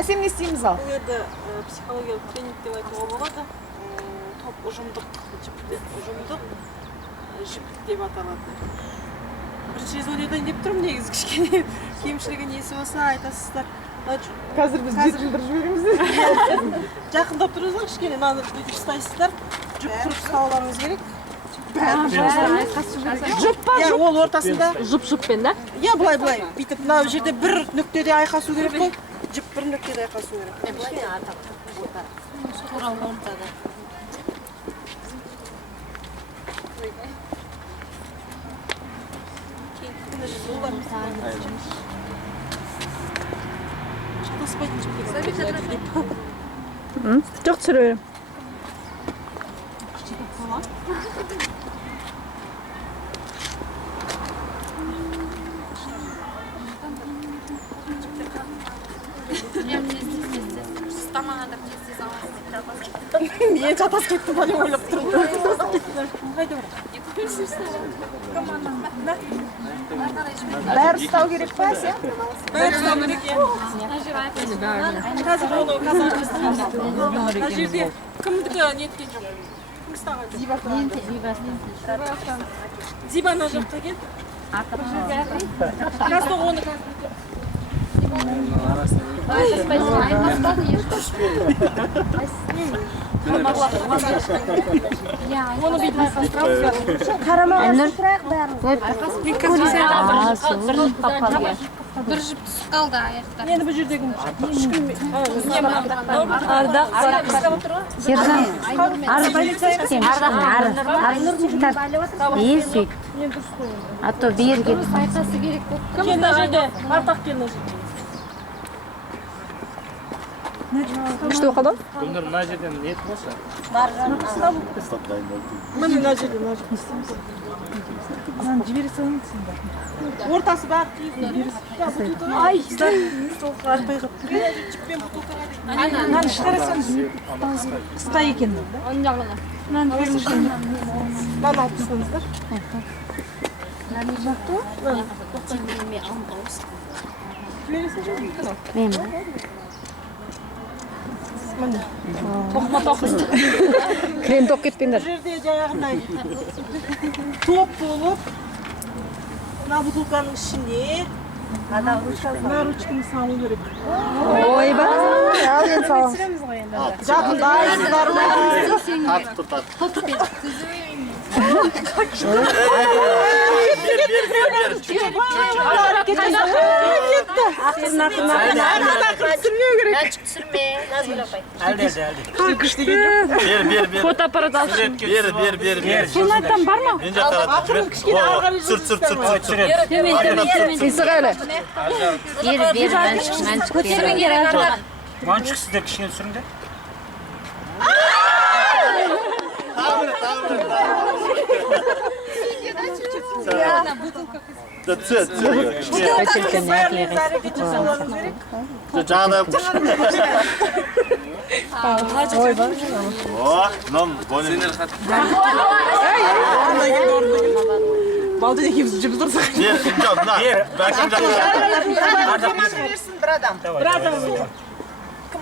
Сен не істейміз ал? Бұл енді психологиялық тренинг деп айтуға болады. Топ ұжымдық жіп деп аталады. Бірінші рет ойнайын деп тұрмын, негізі кішкене кемшілігі несі болса айтасыздар. Қазір біз жетілдіріп жібереміз. Жақындап тұрыңыз ғой, кішкене мынаны бүйтіп ұстайсыздар. Жұп тұрып ұстауларыңыз керек. Жұп па, Иә, жұп? ол ортасында. Жұп-жұппен да? Иә, былай. Бүйтіп мына жерде бір нүктеде айқасу керек қой. Жұп бір нүктеде айқасу керек. Жоқ түсіріп. Мен жатас кеттім ба деп ойлап тұрмын. Қайда бар? Бәрі ұстау керек па, сен? Бәрі ұстау керек, иә. Қазір оны мына жерде кімдікі неткен жоқ. Кім ұстаған жоқ? Зиба ана жаққа кет. Қазір оны Оны бүйтіп Бір жіп түсіп қалды аяқтар. енді бұл жердегі А то берге. Байқасы керек болып. кім мына жерде артақ келді. Күшті оқыды? Күндір мына жерден не болса? Міне мына жерде. Жібере салыңыз. Ортасы бар. Ай, сол арпай қып. Мынаны шығарасаңыз қысқа екен. Мынаны алып тастаңыздар. Крем тоқ кетпеңдер. Бұл жерде жаңағындай топ болып, мына бутылканың ішіне мына ручканы салу керек. Ойба. Ал енді сал. Жақындайсыздар ма? Тартып тұр, тартып. Фотоаппарат алып. Бер. Соны айтам бар ма? Мен жаққа сүрт. Сыйсық әлі. Манчық сіздер кішкене сүріңдер. Балды екеуміз жібіз тұрсақ. Бір адам. Бер.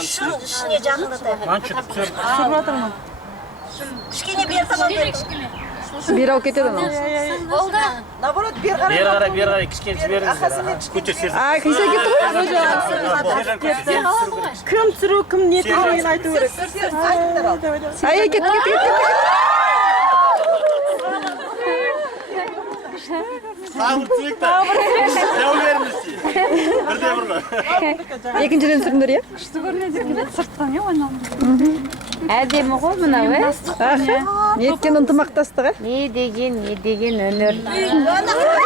Ішіне жақындатайық. Манчық түсір. Кішкене бер таман бер. Бері алып кетеді анау. Наоборот, бер қарай. Бер қарай, кішкене жіберіңіздер. Көтерсеңіз. Күйсе кетті ғой. Кім түсіру, кім не екенін айту керек. Кетті. Сағыр түсіректі. Жау беріңізсі. Бірде бұрға. Екіншіден сүріндер, е? Сырттан е ойналды. Әдемі ғой мынау, Неткен ынтымақтастығы? не деген өнер.